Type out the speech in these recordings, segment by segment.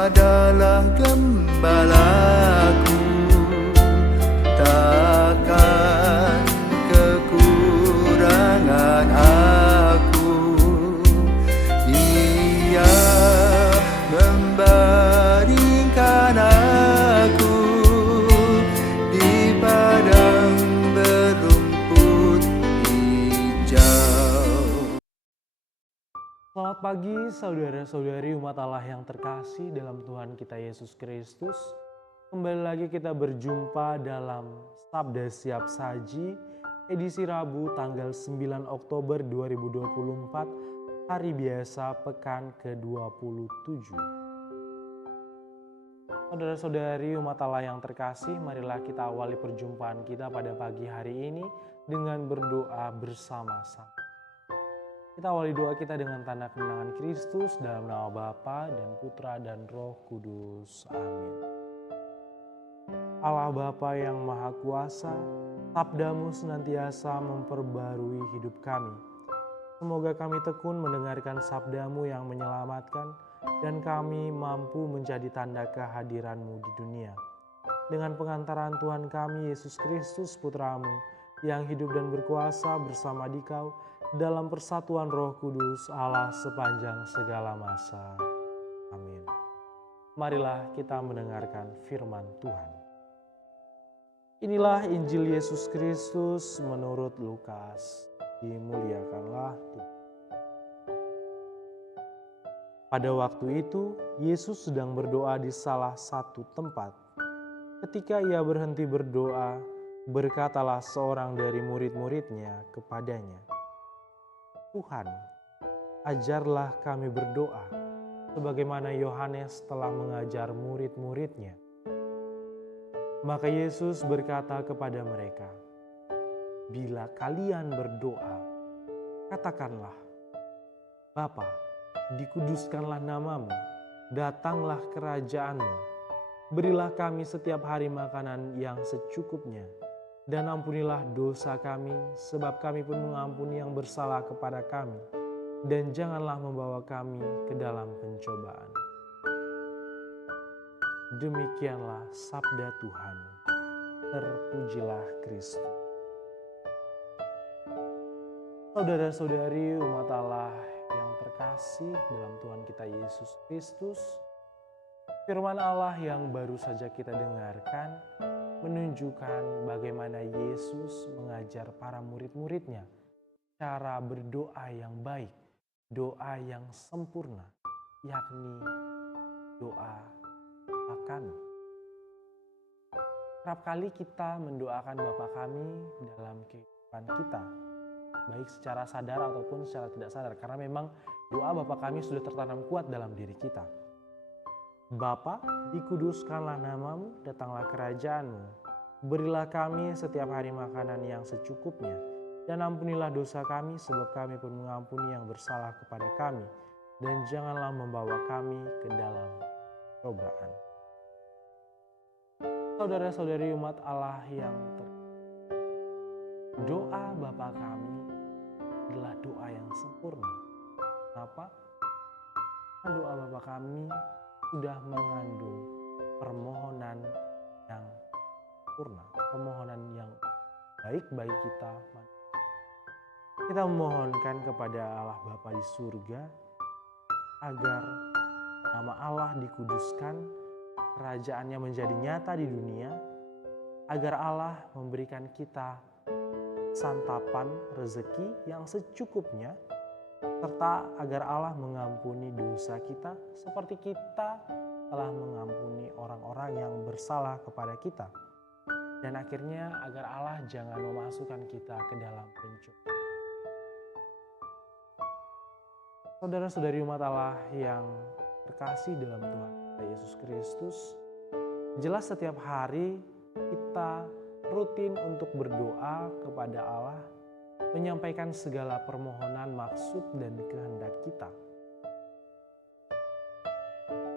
adalah gembalaku, takkan kekurangan aku. Ia membaringkan aku di padang berumput hijau. Selamat pagi saudara-saudari umat Allah yang terkasih dalam Tuhan kita Yesus Kristus. Kembali lagi kita berjumpa dalam Sabda Siap Saji edisi Rabu tanggal 9 Oktober 2024, hari biasa pekan ke-27. Saudara-saudari umat Allah yang terkasih, marilah kita awali perjumpaan kita pada pagi hari ini dengan berdoa bersama-sama. Kita awali doa kita dengan tanda kemenangan Kristus dalam nama Bapa dan Putra dan Roh Kudus. Amin. Allah Bapa yang Maha Kuasa, sabda-Mu senantiasa memperbarui hidup kami. Semoga kami tekun mendengarkan sabda-Mu yang menyelamatkan dan kami mampu menjadi tanda kehadiran-Mu di dunia. Dengan pengantaran Tuhan kami Yesus Kristus Putra-Mu yang hidup dan berkuasa bersama Dikau dalam persatuan Roh Kudus Allah sepanjang segala masa. Amin. Marilah kita mendengarkan firman Tuhan. Inilah Injil Yesus Kristus menurut Lukas. Dimuliakanlah Tuhan. Pada waktu itu, Yesus sedang berdoa di salah satu tempat. Ketika ia berhenti berdoa, berkatalah seorang dari murid-muridnya kepadanya, "Tuhan, ajarlah kami berdoa, sebagaimana Yohanes telah mengajar murid-muridnya." Maka Yesus berkata kepada mereka, "Bila kalian berdoa, katakanlah, Bapa, dikuduskanlah namamu, datanglah kerajaan-Mu, berilah kami setiap hari makanan yang secukupnya, dan ampunilah dosa kami, sebab kami pun mengampuni yang bersalah kepada kami. Dan janganlah membawa kami ke dalam pencobaan." Demikianlah sabda Tuhan. Terpujilah Kristus. Saudara-saudari umat Allah yang terkasih dalam Tuhan kita Yesus Kristus, firman Allah yang baru saja kita dengarkan menunjukkan bagaimana Yesus mengajar para murid-muridnya cara berdoa yang baik, doa yang sempurna, yakni doa Bapa Kami. Kerap kali kita mendoakan Bapa Kami dalam kehidupan kita, baik secara sadar ataupun secara tidak sadar, karena memang doa Bapa Kami sudah tertanam kuat dalam diri kita. Bapa, dikuduskanlah namamu, datanglah kerajaan-Mu, berilah kami setiap hari makanan yang secukupnya, dan ampunilah dosa kami sebab kami pun mengampuni yang bersalah kepada kami, dan janganlah membawa kami ke dalam cobaan. Saudara-saudari umat Allah yang doa Bapa Kami adalah doa yang sempurna. Kenapa? Karena doa Bapa Kami sudah mengandung permohonan yang sempurna, permohonan yang baik bagi kita. Kita memohonkan kepada Allah Bapa di surga agar nama Allah dikuduskan, kerajaannya menjadi nyata di dunia, agar Allah memberikan kita santapan rezeki yang secukupnya, serta agar Allah mengampuni dosa kita seperti kita telah mengampuni orang-orang yang bersalah kepada kita. Dan akhirnya agar Allah jangan memasukkan kita ke dalam pencobaan. Saudara-saudari umat Allah yang terkasih dalam Tuhan kita Yesus Kristus, jelas setiap hari kita rutin untuk berdoa kepada Allah, menyampaikan segala permohonan, maksud, dan kehendak kita.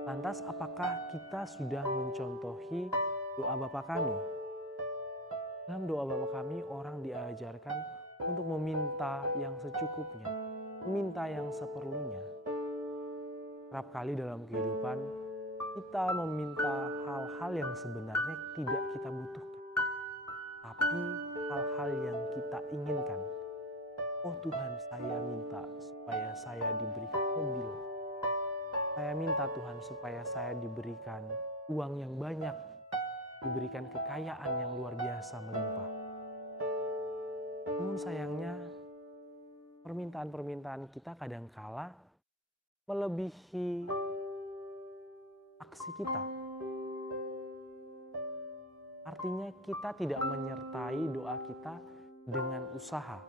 Lantas apakah kita sudah mencontohi doa Bapa Kami? Dalam doa Bapa Kami, orang diajarkan untuk meminta yang secukupnya, meminta yang seperlunya. Kerap kali dalam kehidupan kita meminta hal-hal yang sebenarnya tidak kita butuhkan, tapi hal-hal yang kita inginkan. Oh Tuhan, saya minta supaya saya diberikan mobil. Saya minta Tuhan supaya saya diberikan uang yang banyak, diberikan kekayaan yang luar biasa melimpah. Namun sayangnya permintaan-permintaan kita kadangkala melebihi aksi kita. Artinya kita tidak menyertai doa kita dengan usaha.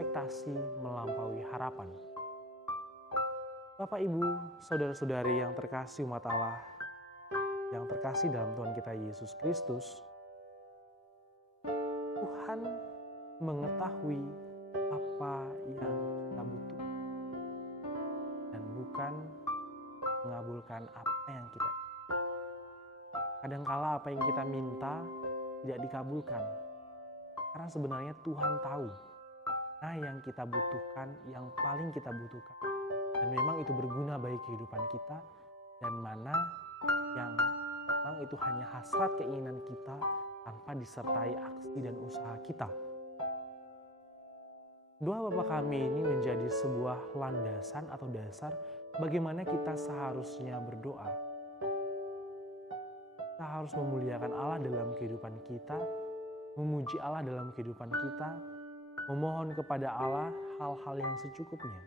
Ekspektasi melampaui harapan. Bapak, Ibu, saudara-saudari yang terkasih umat Allah, yang terkasih dalam Tuhan kita Yesus Kristus, Tuhan mengetahui apa yang kita butuh dan bukan mengabulkan apa yang kita inginkan. Kadangkala apa yang kita minta tidak dikabulkan, karena sebenarnya Tuhan tahu mana yang kita butuhkan, yang paling kita butuhkan, dan memang itu berguna bagi kehidupan kita, dan mana yang memang itu hanya hasrat keinginan kita tanpa disertai aksi dan usaha kita. Doa Bapa Kami ini menjadi sebuah landasan atau dasar bagaimana kita seharusnya berdoa. Kita harus memuliakan Allah dalam kehidupan kita, memuji Allah dalam kehidupan kita, memohon kepada Allah hal-hal yang secukupnya.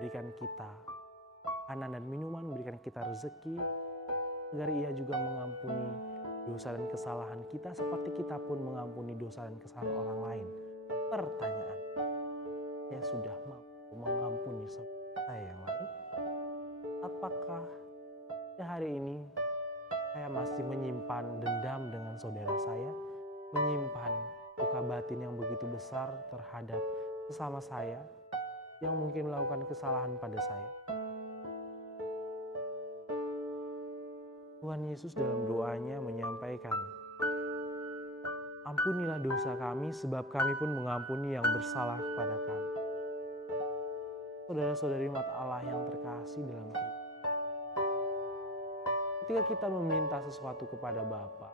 Berikan kita makanan dan minuman, berikan kita rezeki, agar Ia juga mengampuni dosa dan kesalahan kita seperti kita pun mengampuni dosa dan kesalahan orang lain. Pertanyaan, saya sudah mampu mengampuni saudara saya yang lain? Apakah hari ini saya masih menyimpan dendam dengan saudara saya, menyimpan luka batin yang begitu besar terhadap sesama saya yang mungkin melakukan kesalahan pada saya? Tuhan Yesus dalam doanya menyampaikan, ampunilah dosa kami sebab kami pun mengampuni yang bersalah kepada kami. Saudara-saudari umat Allah yang terkasih dalam Kristus, ketika kita meminta sesuatu kepada Bapa,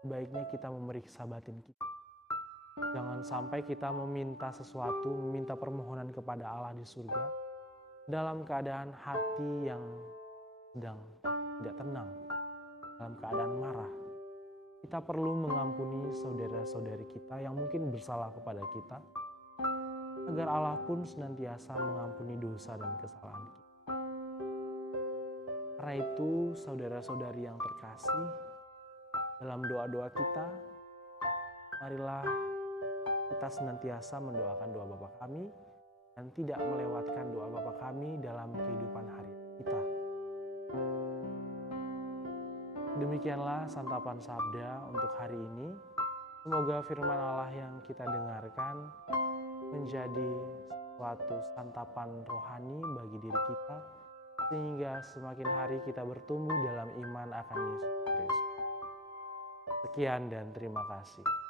sebaiknya kita memeriksa batin kita. Jangan sampai kita meminta sesuatu, meminta permohonan kepada Allah di surga dalam keadaan hati yang sedang tidak tenang, dalam keadaan marah. Kita perlu mengampuni saudara-saudari kita yang mungkin bersalah kepada kita, agar Allah pun senantiasa mengampuni dosa dan kesalahan kita. Karena itu, saudara-saudari yang terkasih, dalam doa-doa kita, marilah kita senantiasa mendoakan doa Bapa Kami dan tidak melewatkan doa Bapa Kami dalam kehidupan harian kita. Demikianlah santapan sabda untuk hari ini. Semoga firman Allah yang kita dengarkan menjadi suatu santapan rohani bagi diri kita, sehingga semakin hari kita bertumbuh dalam iman akan Yesus Kristus. Sekian dan terima kasih.